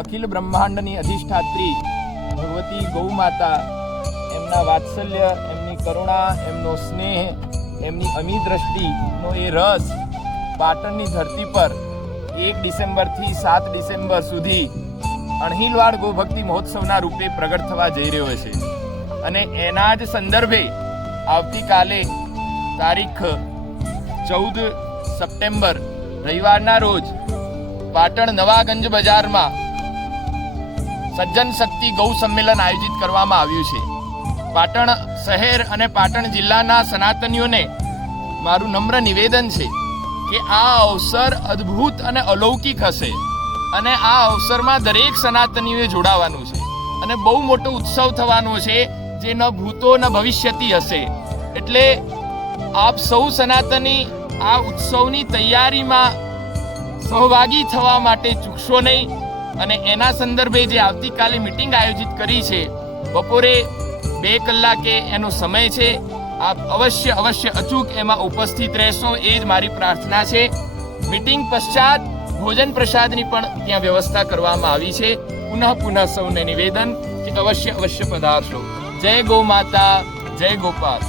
અખિલ બ્રહ્માંડની અધિષ્ઠાત્રી ભગવતી ગૌ માતા એમના વાત્સલ્ય, એમની કરુણા, એમનો સ્નેહ, એમની અમી દ્રષ્ટિનો એ રસ પાટણની ધરતી પર 1 ડિસેમ્બરથી 7 ડિસેમ્બર સુધી અણહિલવાડ ગોભક્તિ મહોત્સવના રૂપે પ્રગટ થવા જઈ રહ્યો છે. અને એના જ સંદર્ભે આવતીકાલે તારીખ 14 સપ્ટેમ્બર રવિવારના રોજ પાટણ નવાગંજ બજારમાં સજ્જન શક્તિ ગૌ સંમેલન આયોજિત કરવામાં આવ્યું છે. પાટણ શહેર અને પાટણ જિલ્લાના સનાતનીઓને મારું નમ્ર નિવેદન છે કે આ અવસર અદ્ભુત અને અલૌકિક હશે અને આ અવસરમાં દરેક સનાતનીઓએ જોડાવાનું છે અને બહુ મોટો ઉત્સવ થવાનો છે જે ન ભૂતો ન ભવિષ્યથી હશે. એટલે આપ સૌ સનાતની આ ઉત્સવની તૈયારીમાં સહભાગી થવા માટે ચૂકશો નહીં. અને એના સંદર્ભે જે આવતીકાલે મિટિંગ આયોજિત કરી છે, બપોરે 2 કલાકે એનો સમય છે. આપ અવશ્ય અચૂક એમાં ઉપસ્થિત રહેશો એ જ મારી પ્રાર્થના છે. મિટિંગ પશ્ચાત ભોજન પ્રસાદની પણ ત્યાં વ્યવસ્થા કરવામાં આવી છે. પુનઃ સૌને નિવેદન કે અવશ્ય પધારશો. જય ગૌ માતા, જય ગોપાલ.